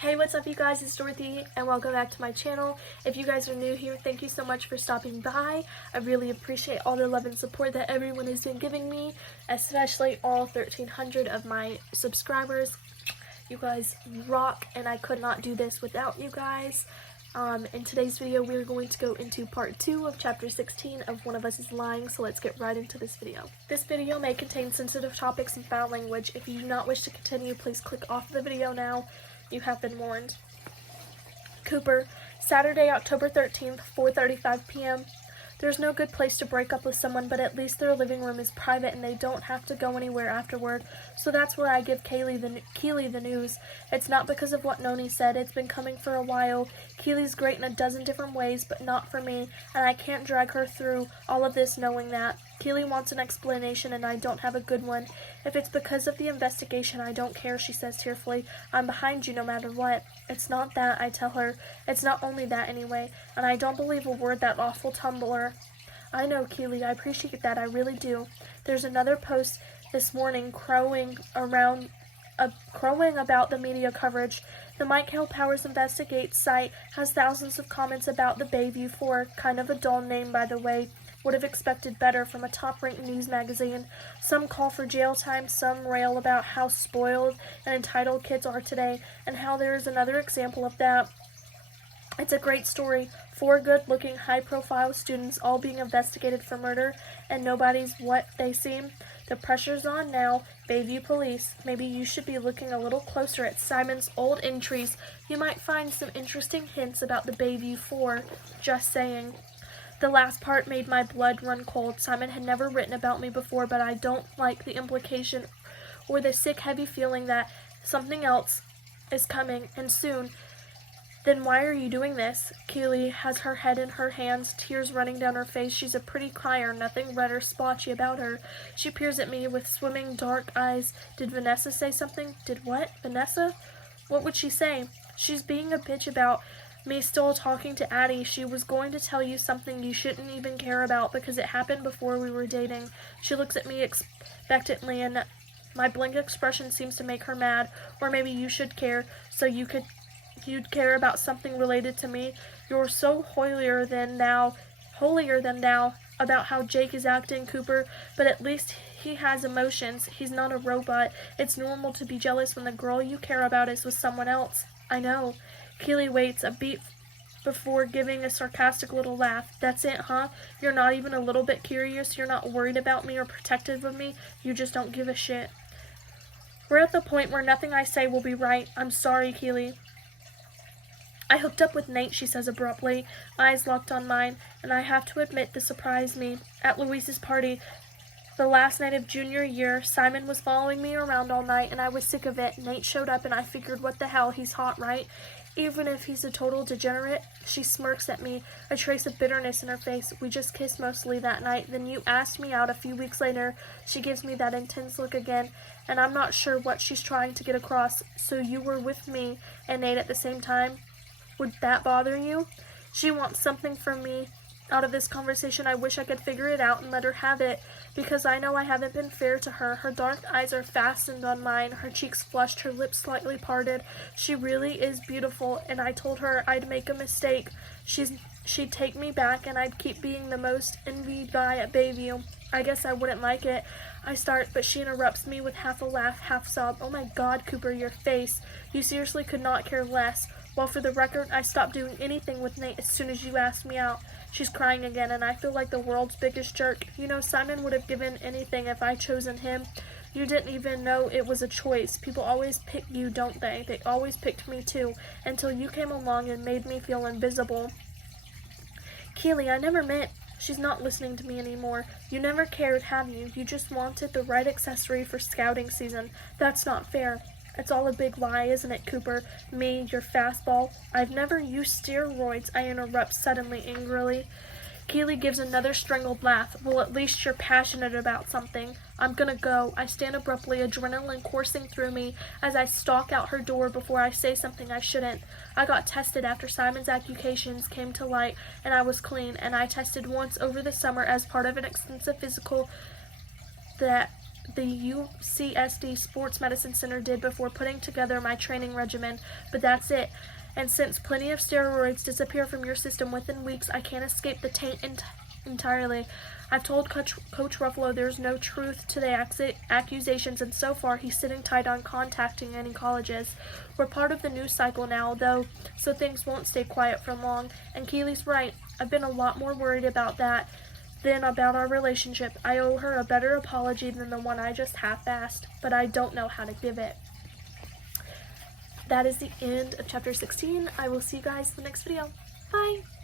Hey, what's up you guys, it's Dorothy and welcome back to my channel. If you guys are new here, thank you so much for stopping by. I really appreciate all the love and support that everyone has been giving me, especially all 1,300 of my subscribers. You guys rock and I could not do this without you guys. In today's video, we're going to go into part 2 of chapter 16 of One of Us is Lying, so let's get right into this video. This video may contain sensitive topics and foul language. If you do not wish to continue, please click off the video now. You have been warned. Cooper, Saturday, October 13th, 4:35 p.m. There's no good place to break up with someone, but at least their living room is private and they don't have to go anywhere afterward. So that's where I give Keely the news. It's not because of what Noni said. It's been coming for a while. Keely's great in a dozen different ways, but not for me, and I can't drag her through all of this knowing that. Keely wants an explanation and I don't have a good one. If it's because of the investigation, I don't care, she says tearfully. I'm behind you no matter what. It's not that, I tell her. It's not only that anyway, and I don't believe a word that awful Tumblr. I know, Keely, I appreciate that, I really do. There's another post this morning crowing about the media coverage. The Mike Hale Powers Investigate site has thousands of comments about the Bayview 4, kind of a dull name by the way. Would have expected better from a top-ranked news magazine. Some call for jail time, some rail about how spoiled and entitled kids are today, and how there is another example of that. It's a great story. 4 good-looking, high-profile students all being investigated for murder, and nobody's what they seem. The pressure's on now. Bayview Police, maybe you should be looking a little closer at Simon's old entries. You might find some interesting hints about the Bayview 4. Just saying. The last part made my blood run cold. Simon had never written about me before, but I don't like the implication or the sick, heavy feeling that something else is coming, and soon. Then why are you doing this? Keely has her head in her hands, tears running down her face. She's a pretty crier, nothing red or splotchy about her. She peers at me with swimming dark eyes. Did Vanessa say something? Did what? Vanessa? What would she say? She's being a bitch about me still talking to Addie. She was going to tell you something you shouldn't even care about because it happened before we were dating. She looks at me expectantly and my blank expression seems to make her mad. Or maybe you should care, so you'd care about something related to me. You're so holier than thou about how Jake is acting, Cooper, but at least he has emotions. He's not a robot. It's normal to be jealous when the girl you care about is with someone else. I know. Keely waits a beat before giving a sarcastic little laugh. That's it, huh? You're not even a little bit curious? You're not worried about me or protective of me? You just don't give a shit. We're at the point where nothing I say will be right. I'm sorry, Keely. I hooked up with Nate, she says abruptly, eyes locked on mine, and I have to admit this surprised me. At Louise's party, the last night of junior year, Simon was following me around all night, and I was sick of it. Nate showed up, and I figured, what the hell, he's hot, right? Even if he's a total degenerate. She smirks at me, a trace of bitterness in her face. We just kissed mostly that night. Then you asked me out a few weeks later. She gives me that intense look again, and I'm not sure what she's trying to get across. So you were with me and Nate at the same time? Would that bother you? She wants something from me out of this conversation. I wish I could figure it out and let her have it, because I know I haven't been fair to her. Her dark eyes are fastened on mine, her cheeks flushed, her lips slightly parted. She really is beautiful, and I told her I'd make a mistake. She'd take me back, and I'd keep being the most envied guy at Bayview. I guess I wouldn't like it. I start, but she interrupts me with half a laugh, half sob. Oh my God, Cooper, your face. You seriously could not care less. Well, for the record, I stopped doing anything with Nate as soon as you asked me out. She's crying again, and I feel like the world's biggest jerk. You know, Simon would have given anything if I'd chosen him. You didn't even know it was a choice. People always pick you, don't they? They always picked me too, until you came along and made me feel invisible. Keely, I never meant... She's not listening to me anymore. You never cared, have you? You just wanted the right accessory for scouting season. That's not fair. It's all a big lie, isn't it, Cooper? Me, your fastball. I've never used steroids, I interrupt suddenly, angrily. Keely gives another strangled laugh. Well, at least you're passionate about something. I'm gonna go. I stand abruptly, adrenaline coursing through me as I stalk out her door before I say something I shouldn't. I got tested after Simon's accusations came to light, and I was clean, and I tested once over the summer as part of an extensive physical that the UCSD Sports Medicine Center did before putting together my training regimen, but that's it. And since plenty of steroids disappear from your system within weeks, I can't escape the taint entirely. I've told Coach Ruffalo there's no truth to the accusations, and so far he's sitting tight on contacting any colleges. We're part of the news cycle now, though, so things won't stay quiet for long. And Keely's right. I've been a lot more worried about that than about our relationship. I owe her a better apology than the one I just half-assed, but I don't know how to give it. That is the end of chapter 16. I will see you guys in the next video. Bye!